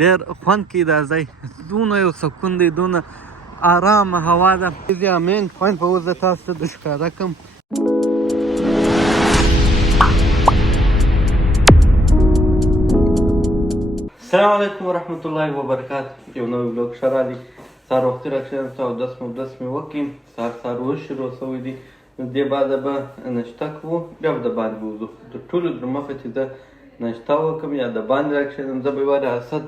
ډېر خوند کوي دا ځای، دونه یو سکون دی، دونه آرامه هوا ده. زه مین پوینټ به اوس زه تاسو ته د ښکاره کړم. السلام علیکم ورحمت الله وبرکاته. یو نوی بلاګ ښه راغلی. سهار وختي راکښېناستو، اودس مې وکړ، سهار وشروع شوی دی. نو دې بعده به ناشته کوو، بیا به د باندې ووځو. د ټولو در مخه چې زه ناشته وکړم یا د باندې راکښېنم، زه به یوه ریاست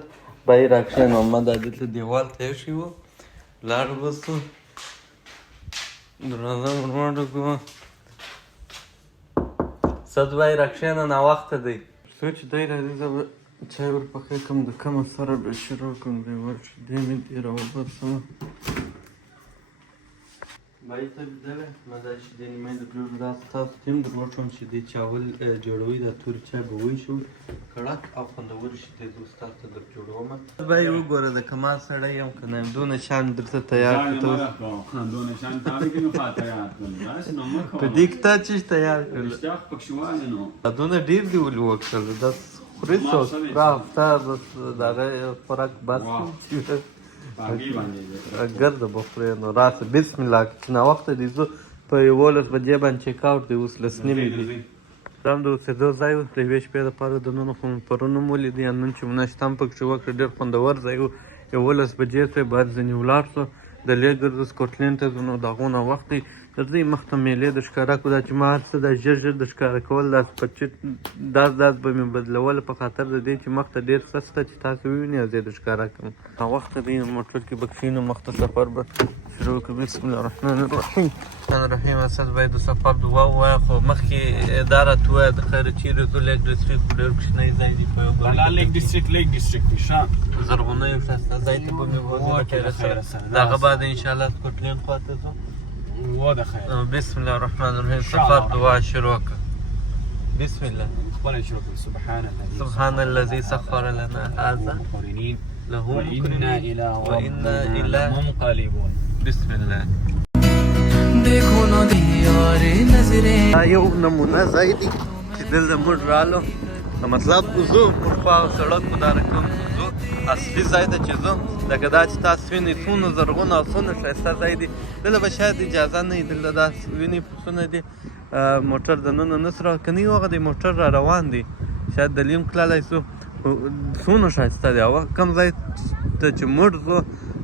بهر راکښېنم. ما دا دلته دیوال ته ایښی وو، لاړ به شو، دروازه ور وډکوو. سد بهر راکښېنه، ناوخته دی. څو چې دی راځي زه به چای ورپخې کړم، د کومه سره به شروع کړم. دی ورشي دی مې دې راوباسم. بای ته بیدلی ما دا شیدې نیمه د پلور داسې تاسو ته هم در وښیم. شیدې چاول جوړوئ، دا تور چای به وایشو کړک او خوندورې شیدې زه اوس تاسو ته در جوړوم. بای وګوره د کمال سړی یم که نه یم، دونه شیان درته تیار کړو. په دې کې تا څه تیار کړل؟ دونه ډېر دي ولې وکړل؟ دا خوري څه پوره هفته د هغه خوراک بس کړي ګرده به خورې. نو راسه بسم الله، چې ناوخته دی زه په 11 بجې باندې چیک آوټ دی، اوس 10:30 دي. دا د اوسېدو ځای و، د یوې شپې دپاره دننه خو مې پرون هم ولیدی، نن چې مو ناشته هم پکښې وکړه، ډېر خوندور ځای و. 11 بجې شوې، باید ځینې ولاړ شو، د لیګرد سکاټلینډ ته ځو. نو د هغو نه وخت دی، درځئ مخته میلې د ښکاره کړو. دا چې ما هر څه دا ژر ژر د ښکاره کول، داسې په چټ داس به مې بدلول په خاطر د دې چې مخته ډېر څه شته چې تاسو ووینئ او زه یې د ښکاره کړم. ناوخته دی، موټر کې به کښېنو، مخته سفر به شروع کړو. بسم الله الرحمن الرحیم. اساس باید د سفر دعا ووایه، خو مخکې دا راته ووایه د خیره چیرې ځو. لیک ډسټرکټ خو ډېر کوچنی ځای دی، په یو لیک ډسټرکټ دی، زرغونیو ښایسته ځای ته به مې بوځو د خیره سره. د هغه بعد انشاءالله سکاټلینډ خواته ځو. بسم الله الرحمن الرحیم. سفر دعا شروع کړه. بسم الله. سبحان الذي سخر لنا هذا له وإنا إلى منقلبون. بسم الله. یو نمونه ځای دی چې دلته موږ رالو، مطلب زه موږ خوا سړک خو دا رقم زه اصلي ځای ته چې زه لکه دا چې تاسو وینئ څونه زرغون او څونه ښایسته ځای دی. دلته به شاید اجازه نه وي، دلته داسې وینئ پسونه دي، موټر دننه نه سره که نه وي هغه دی موټر را روان دی، شاید دلته هم تللی شو. څونه ښایسته دی. هغه کوم ځای ته چې موږ ځو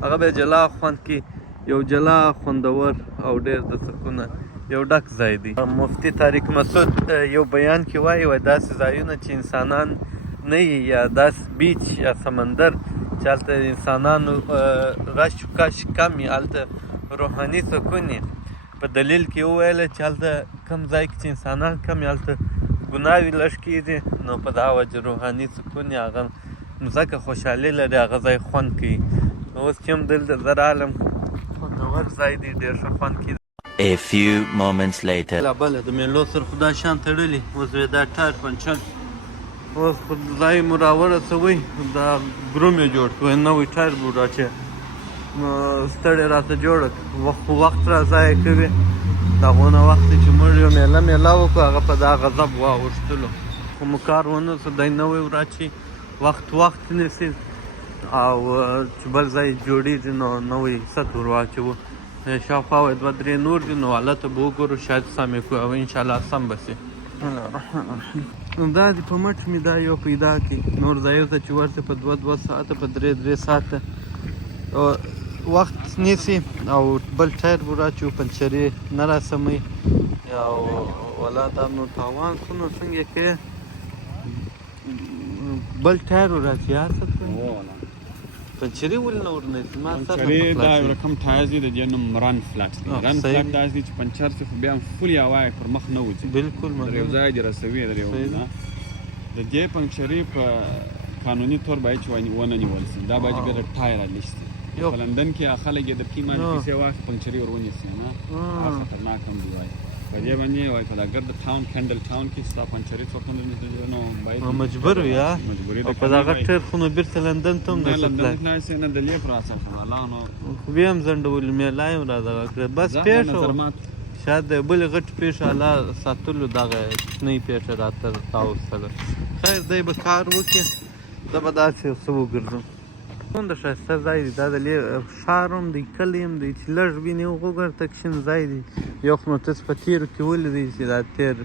هغه به جلا خوند کوي، یو جلا خوندور او ډېر د سکونه یو ډک ځای دی. مفتي طارق مسعود یو بیان کې وایي داسې ځایونه چې انسانان نه وي، یا داسې بیچ یا سمندر چې هلته انسانانو غش و کش کم وي، هلته روحاني سکون وي. په دلیل کې وویله چې هلته کوم ځای کې چې انسانان کم وي هلته ګناوې لږ کېږي، نو په دغه وجه روحاني سکون یې هغه مځکه خوشحالي لري، هغه ځای خوند کوي. اوس چې هم دلته زه رالم، خوندور ځای دی، ډېر ښه خوند کوي. A few moments later. بله د میلو سره خو دا شیان تړلي، اوس به دا ټایر پنچر، اوس خو ځای مو راورسوئ، دا ګروم یې جوړ کړو، نوی ټایر به راچې ستړی راته جوړه کړه. وخت را ضایع کوي، د هغو نه وخت دی چې موږ یو میله وکړو، هغه په دا غضب واوښتلو، خو مو کار ونه شو. دی نوی وراچي، وخت نیسي، او چې بل ځای جوړېږي نو نوی ست ور واچوو. شاوخوا 2-3 نور دي، نو هلته به وګورو، شاید سم یې کړو او انشاءالله سم به شي. بسم الله الرحمن الرحیم. دا دي په مټ مې دا یو پیدا کړي، نور ځایو ته چې ورته په 2 ساعته، په 3 ساعته وخت نیسي، او بل ټایر به راچوو، پنچر یې نه راسموي، او والا دا نو تاوان څونه څنګه کوې، بل ټایر به راچوي هر څه کوي. پنچرې ولې نه ورنیسي؟ ما پنچرې دا یو رقم ټایر دی، د دې نوم رن فلټ دی. رن فلټ داسې دی چې پنچر شي خو بیا هم فول یا وایه پر مخ نه وځي، بلکل در یو ځای دې رسوي. در یو د دې پنچرې په قانوني طور باید چې ونه نیول شي، دا باید بیا د ټایر لیست دی. په لندن کې خلک یې د پیمان پیسې واخلي، پنچرې ور ونیسي، نه خطرناک هم دی. وایي په دې باندې وایي په دا ګرد ټاون کینډل ټاون کې ستا پنچرې څوک ونه نیسي، نو باید مجبور وي. او په دغه ټایر خو نو بیرته لندن ته هم نه لندن تللی شي، نه دلې پر اثر خلا، نو خو بیا هم ځنډولي، میله یې را دغه کړې، بس پېښه شاید د بلې غټې پېښه الله ساتلو، دغه کوچنۍ پېښه راته راوستله. خیر دی به کار وکړي، زه به داسې یو څه وګرځم. څومره ښایسته ځای دی دا، د ښار هم دی، کلی هم دی، چې لږ وینې وګوره تک شین ځای دی. یو خو نو تاسو په تیرو کې ولیدئ چې دا تیر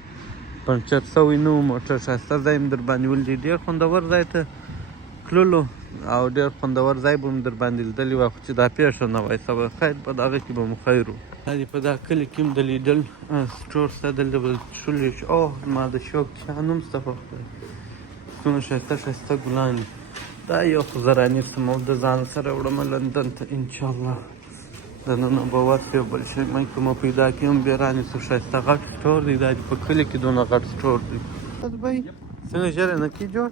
پنچر شوی نه و موټر، ښایسته ځای هم در باندې ولیدئ. ډېر خوندور ځای ته تللو او ډېر خوندور ځای به مو در باندې لیدلی وای، خو چې دا پېښه نه وای سبا خیر په دغه کې به مو خیر و. دا دې په دا کلي کې هم د لیدل سټور شته، دلته به څښلي اوه ما د شوق چا نوم شته په خدای، څومره ښایسته ښایسته ګلان دي. دا یو خو زه رانیسم او د ځان سره وړم لندن ته انشاءالله. دننه به ورسې یو بل شی من که مو پیدا کړي هم بیا رانیسو. ښایسته غټ سټور دی دا، په کلي کې دونه غټ سټور دی. بھائی څنګه ژر نه کي جوړ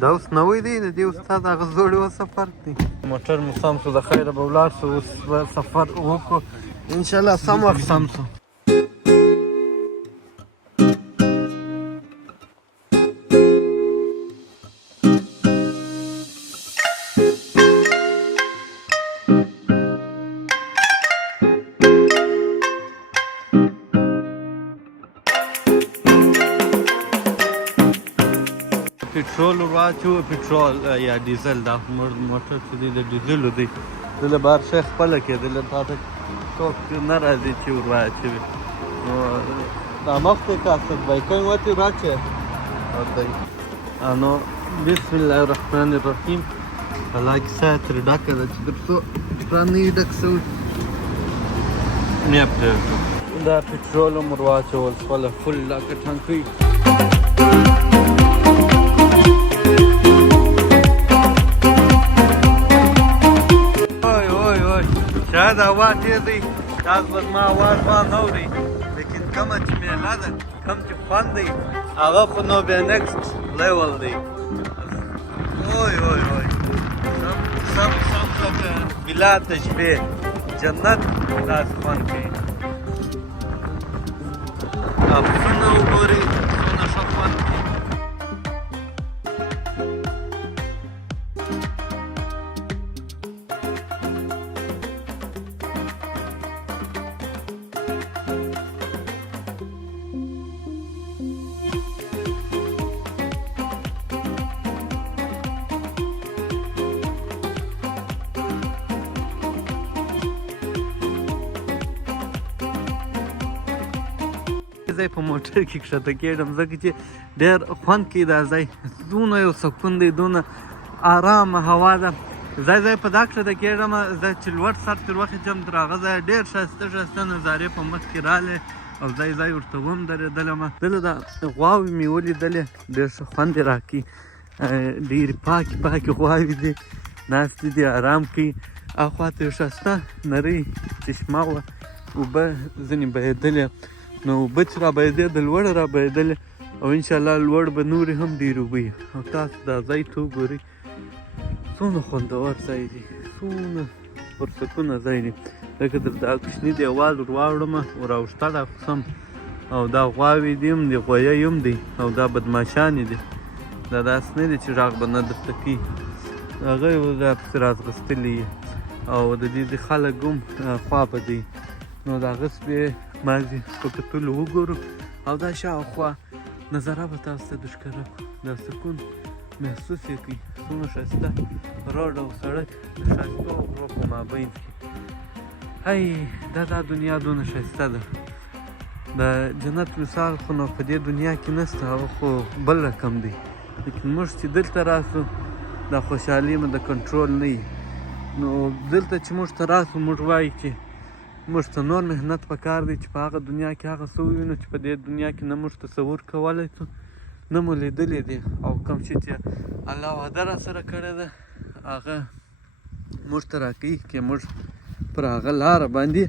دا اوس نوی دی، د دې استاد هغه زوړ اوس فرق دی. موټر مو سم شو، د خیره به ولاړ شو، اوس به سفر وکړو انشاءالله سم وخت سم شو. پټرول ورواچو، پټرول یا ډیزل، دا موټر چې دی د ډیزلو دی، دله بار شی خپله کېدله تا ته څوک نه راځي چې ورواچوي. نو دا مخکې کاسد بای کوم وتې ورواچوې نو بسم الله الرحمن الرحیم. الله کیسه ترې ډکه ده چې تر څو پرانه یې ډک شوي بیا پرېږدو. دا پټرول هم ورواچول شوله فل لکه ټانکۍ. شاید هوا ډېر دی، تاسو به زما اواز نه اورئ، لیکن کومه چې میله ده، کوم چې خوند دی هغه خو نو بیا نیکسټ لیول دی. اوی اوی اوی سم لکه بلاد د شپې جنت داسې خوند کوي. پسونه وګورئ څونه ښه خوند کوي. ځای په موټر کې ښکته کېږم ځکه چې ډېر خوند کوي دا ځای، دونه یو سکون دی، دونه ارامه هوا ده. ځای په دا ښکته کېږم زه چې لوړ سر تر وخېږم تر هغه ځایه ډېر ښایسته ښایسته نظارې په مخ کې راغلې او ځای ورته ودرېدلم. دلته دا غواوې مې ولیدلې، ډېر ښه خوند یې راکوي، ډېرې پاکې غواوې دي، ناستې دي آرام کوي. اخوا ته یو ښایسته نرۍ چشمه وه، اوبه ځینې بهېدلې، نو اوبه چې رابهېدې د لوړه رابهېدلې او انشاءالله لوړ به نورې هم ډېرې اوبه وي. او تاسو دا ځای ته وګورئ څومره خوندور ځای دی، څومره پرسکونه ځای دی. لکه دا کوچني دیوال ور واوړم ور اوښته دا قسم، او دا غواوې دي هم دي، غویی هم دی، او دا بدماشانې دي. دا داسې نه دی چې غږ به نه درته کوي، هغه یې دا پسې راځغستلي او د دې خلک هم خوا به دی. نو د هغه سپې مازې په کتلو وګورو او دا شاوخوا نظره به تاسو ته درښکاره کړو، دا سکون محسوس یې کړئ. څومره ښایسته روډ او سړک د ښایستو غرو په مابین کې. هی دا دنیا دونه ښایسته ده، د جنت مثال خو نو په دې دنیا کې نشته، هغه خو بل رقم دی. لیکن موږ چې دلته راسو دا خوشحالي مو د کنټرول نه وي. نو دلته چې موږ ته راسو موږ وایو چې موږ ته نور محنت پکار دی چې په هغه دنیا کې هغه څه ووینو چې په دې دنیا کې نه موږ تصور کولی شو نه مو لیدلی دی. او کوم شي چې الله وعده راسره کړې ده هغه موږ ته راکوي چې موږ پر هغه لاره باندې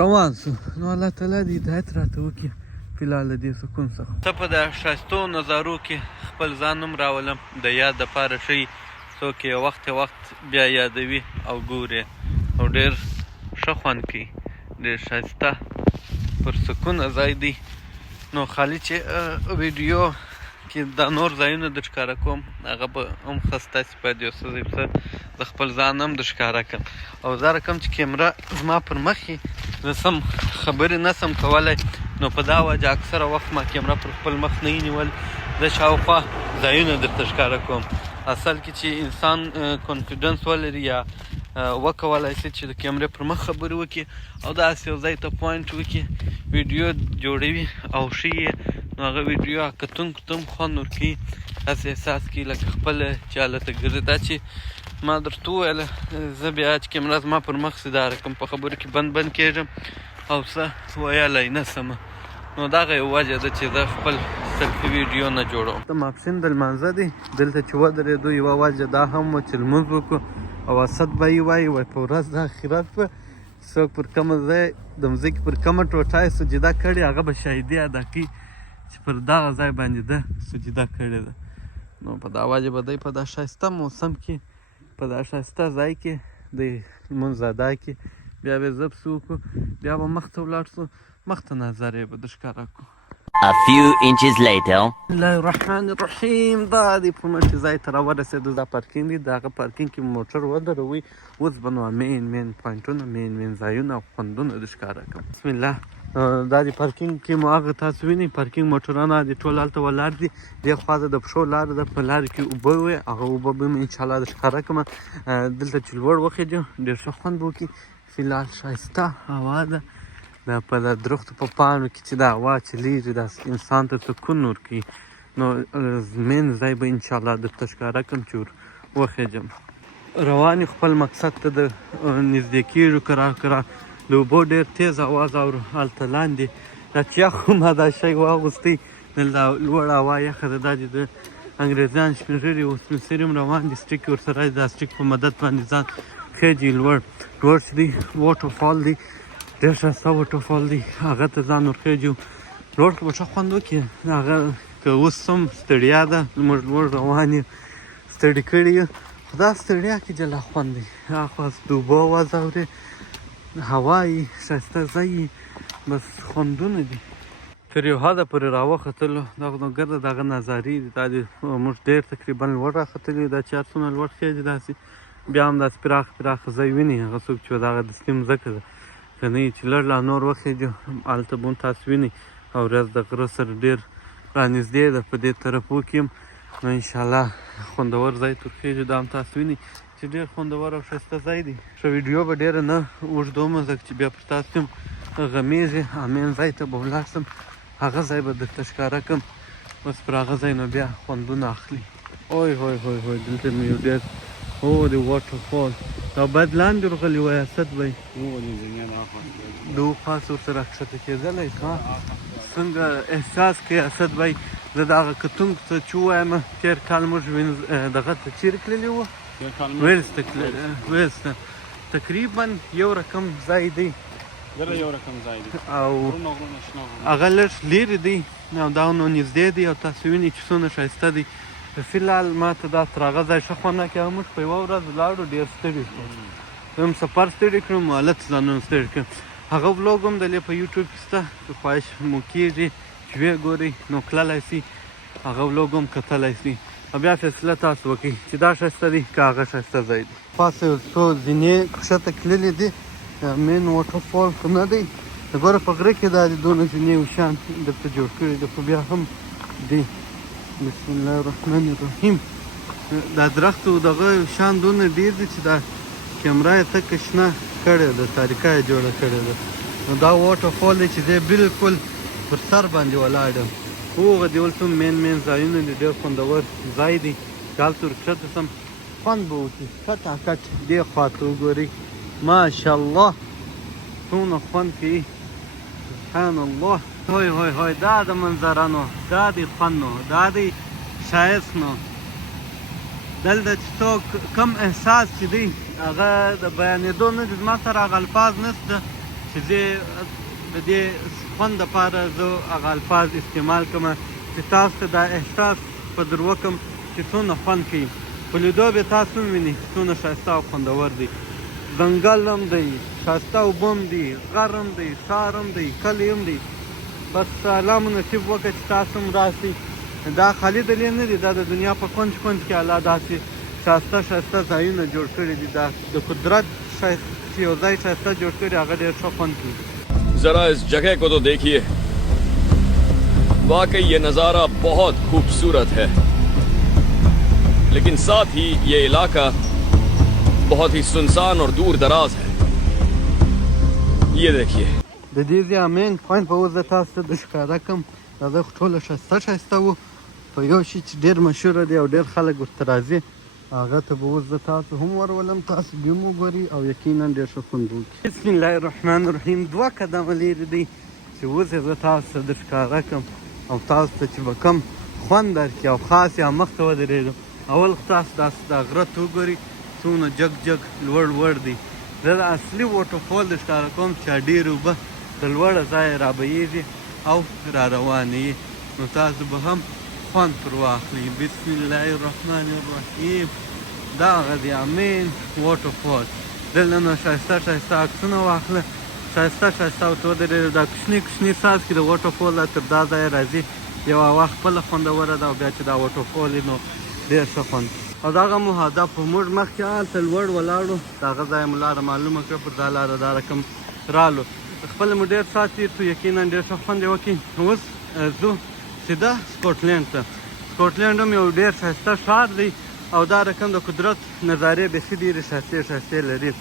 روان سو. نو الله تعالی دې هدایت راته وکړي فلحال د دې سکون څخه. ته په د ښایستو نظارو کې خپل ځان هم راولم د یاد دپاره ښیي، څوک یې وخت بیا یادوي او ګوري او ډېر ښه خوند کوي، ډېر ښایسته پرسکونه ځای دی. نو خالي چې ویډیو کې دا نور ځایونه در ښکاره کوم هغه به هم خسته سي باید یو څه د خپل ځان هم در ښکاره کړم. او زه رقم چې کیمره زما پر مخ وي زه سم خبرې نه سم کولی، نو په دا وجه اکثره وخت ما کیمره پر خپل مخ نه وي نیول، زه شاوخوا ځایونه درته ښکاره کوم. اصل کې چې انسان کانفیډنس ولري یا وکولای شي چې د کیمرې پر مخ خبرې وکړي او داسې یو ځای ته پوینټ وکړي ویډیو جوړوي او ښیي نو هغه ویډیو کتونکو ته هم خوند ورکوي داسې احساس کوي لکه خپل چې هلته ګرځي دا چې ما درته وویله زه بیا چې کیمره زما پر مخ سي دا رقم په خبرو کې بند کېږم او څه ویلی نه سمه نو دغه یو وجه ده چې زه خپل سلفي ویډیو نه جوړوم د ماپښین د لمانځه دی دلته چې ودرېدو یوه وجه دا هم وه چې لمونځ وکړو او اسد به یې وایي په ورځ د آخرت به څوک پر کومه ځای د مځکې پر کومه ټوټه یې سجده کړې هغه به شاهدي ادا کوي چې پر دغه ځای باندې ده سجده کړې ده نو په دا وجه به دی په دا ښایسته موسم کې په دا ښایسته ځای کې د لمونځ ادا کړي بیا به زه پسې وکړو بیا به مخ ته ولاړ شو مخ ته نظر یې به در ښکاره کړو A few inches later. بسم الله الرحمن الرحیم دا دی په مټې ځای ته راورسېدو دا پارکینګ دی د هغه پارکینګ کې موټر ودروئ اوس به نو مین پوینټونه مین ځایونه او خوندونه در ښکاره کړم بسم الله دا د پارکینګ کې مو هغه تاسو وینئ پارکینګ موټرونه دي ټول هلته ولاړ دي دې خوا ته د پښو لاره ده په لارې کې اوبه وې هغه اوبه به مې انشاءالله در ښکاره کړم دلته چې لوړ وخېږو ډېر ښه خوند به وکړي فلحال ښایسته هوا ده دا په د درختو په پاڼو کې چې دا هوا چلیږي دا انسان ته سکون ورکوي نو مین ځای به انشاءالله درته ښکاره کړم چې وخېږم روان خپل مقصد ته د نږدې کېږو کرا د اوبو ډېر تیز اواز اورو هلته لاندې دا چې یخ ما دا شی واغوستی دا لوړ هوا یخه ده دا د انګریزان سپین ږیري او سپین سري هم روان دي سټیک ورسره دا سټیک په مدد باندې ځان خېږي لوړ چې دی واټر فال دی ډېر ښایسته واټر فال دی هغه ته ځان ورخېږي لوړ خو به ښه خوند وکړي هغه که اوس هم ستړیا ده موږ لوړ روان یو ستړي کړي یو خو دا ستړیا کې جلا خوند دی هاخوا د اوبو اواز اورې هوا یي ښایسته ځای یي بس خوندونه دي تر یو حده پورې راوختلو دغه نو ګرده دغه نظارې دي دا د موږ ډېر تقریبا لوړ راختلي دا چې هر څومره لوړ خېږي داسې بیا هم داسې پراخه ځای ویني هغه څوک چې دغه دستي مځکه ده که نه چې لږ لا نور وخېږو هلته به هم تاسو وینئ او ورځ د غره سره ډېر رانږدې ده په دې طرفو کې هم نو انشاءالله خوندور ځای ته ورخېږو دا هم تاسو وینئ چې ډېر خوندور او ښایسته ځای دی ښه ویډیو به ډېره نه اوږدومه ځکه چې بیا پر تاسو هم غمیږي امین ځای ته به ولاړ شم هغه ځای به درته ښکاره کړم بس پر هغه ځای نو بیا خوندونه اخلي اوی دلته مې یو ډېر هو د واټر فال دا باید لاندې ورغلی وای اسد بی د خاص ورسره ښکته کېدلی ښه څنګه احساس کوي اسد بی زه د هغه کتونکو ته چې ووایم تېر کال موږ دغه ته چیرې تللي وو ویلز ته تقریبا یو رقم ځای دی او هغه لږ لرې دی او دا نو نږدې دی او تاسو وینئ چې څومره ښایسته دی فلحال ما ته دا تر هغه ځای ښه خوند نه کوي موږ په یوه ورځ ولاړو ډېر ستړي شو زه هم سفر ستړي کړم هلته ځانونه ستړي کړم هغه ولوګ هم دلې په یوټیوب کې شته که خواهش مو کېږي چې ویې ګورئ نو تللی سي هغه ولوګ هم کتلی سي او بیا فیصله تاسو وکړئ چې دا ښایسته دی که هغه ښایسته ځای دی پاسه یو څو زینې کښته تللي دي مین واټر فال خو نه دی ګوره په غره کې دا د دونه زینې او شان درته جوړ کړي دي خو بیا هم دی بسم الله الرحمن الرحیم دا درخت او دغه شان دونه ډېر دي چې دا کیمره یې تکه شنه کړې ده تاریکه یې جوړه کړې ده نو دا واټر فال دی چې دی بالکل پر سر باندې ولاړ یم هغه دې ولته مین ځایونه دي ډېر خوندور ځای دی چې هلته ورکښته سم خوند به وکړي کټ دې خوا ته وګورئ ماشاءالله څومره خوند کوي سبحان الله هوی دا د منظره نو دا د خوند نو دا د ښایست نو دلته چې څوک کم احساس چې دی هغه د بیانېدو نه دي زما سره هغه الفاظ نشته چې زه د دې خوند دپاره زه هغه الفاظ استعمال کړم چې تاسو ته دا احساس په در وکړم چې څومره خوند کوي په لیدو به تاسو هم وینئ څومره ښایسته او خوندور دی ځنګل هم دی ښایسته اوبه هم دي غر هم دی ښار هم دی کلی هم دی بس الله مو نصیب وکړه چې تاسو هم راسئ دا خالي دلیل نه دی دا د دنیا په کونج کې الله داسې ښایسته ځایونه جوړ کړي دي دا د قدرت چې یو ځای ښایسته جوړ کړي هغه ډېر ښه خوند کوي जरा इस जगह को तो देखिए वाकई ये नज़ारा बहुत खूबसूरत है लेकिन साथ ही ये इलाका बहुत ही सुनसान और दूर दराज है। ये देखिए د دې ځای مین پوینټ به اوس زه تاسو ته د ښکاره کړم دا د ټوله ښایسته وو په یو شي چې ډېر مشهوره دی او ډېر خلک ورته راځي هغه ته به اوس زه تاسو هم ورولم تاسو بیا هم وګورئ او یقینا ډېر ښه خوند وکړي. بسم الله الرحمن الرحیم 2 قدمه لرې دی چې اوس یې زه تاسو ته د ښکاره کړم او تاسو ته چې به کوم خوند درکړي او خاص یې مخته ودرېږم. اول خو تاسو داسې دا غره ته وګورئ څومره جګ جګ لوړ دی. زه د اصلي واټرفال د ښکاره کوم چې ډېرې اوبه د لوړه ځایه رابهیږي او را روانې وي نو تاسو به هم خوند پر واخلئ. بسم الله الرحمن الرحیم دا هغه دی امین واټرفال. دلته نو ښایسته عکسونه واخله ښایسته ورته ودرېږه. دا کوچني څاڅکي د واټرفال دا تر دا ځایه راځي. یو هوا خپله خوندوره ده او بیا چې دا واټرفال وي نو ډېر ښه خوند. او دغه مو هدف په موږ مخکې هلته لوړ ولاړو د هغه ځایه مو لاره معلومه کړه پر دا لاره دا رقم رالو خپل مو ډېر ساعت تېر کړو یقینا ډېر ښه خوند یې وکړي. اوس ځو سیده سکاټلینډ ته. سکاټلینډ هم یو ډېر ښایسته ښار دی او دا رقم د قدرت نظارې بیخي ډېرې ښایستې لري.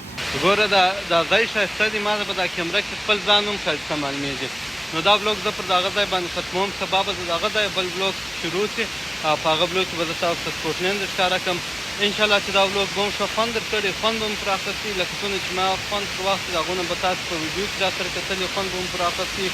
ګوره دا ځای ښایسته دی ما ته په دا کیمره کې خپل ځان هم ښایسته معلومېږي. نو دا بلوګ زه پر دغه ځای باندې ختموم سبا به د دغه ځای بل بلوګ شروع شي او په هغه بلوګ کې به زه تاسو ته سکاټلینډ ښکاره کړم انشاءالله چې دا بلوګ به هم ښه خوند درکړي خوند به هم پرې اخیستي لکه څونه چې ما خوند پر واخیستي هغونه به تاسو په ویډیو کې راسره کتلي خوند به هم پرې اخیستي.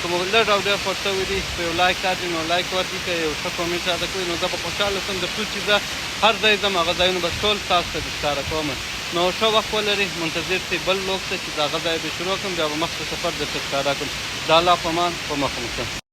که مو لږ او ډېر خوښ شوی دی په یو لایک راځي نو لایک ورکړئ که یو ښه کومنټ راته کړئ نو زه به خوشحاله شم د ټول چې زه هر ځای ځم هغه ځایونه به ټول تاسو ته ښکاره کوم. نو ښه وخت ولرئ منتظر شئ بل بلوګ ته چې د هغه ځای به شروع کړم بیا به مخکې سفر درته ښکاره کړم. د الله په امان په مخه مو شه.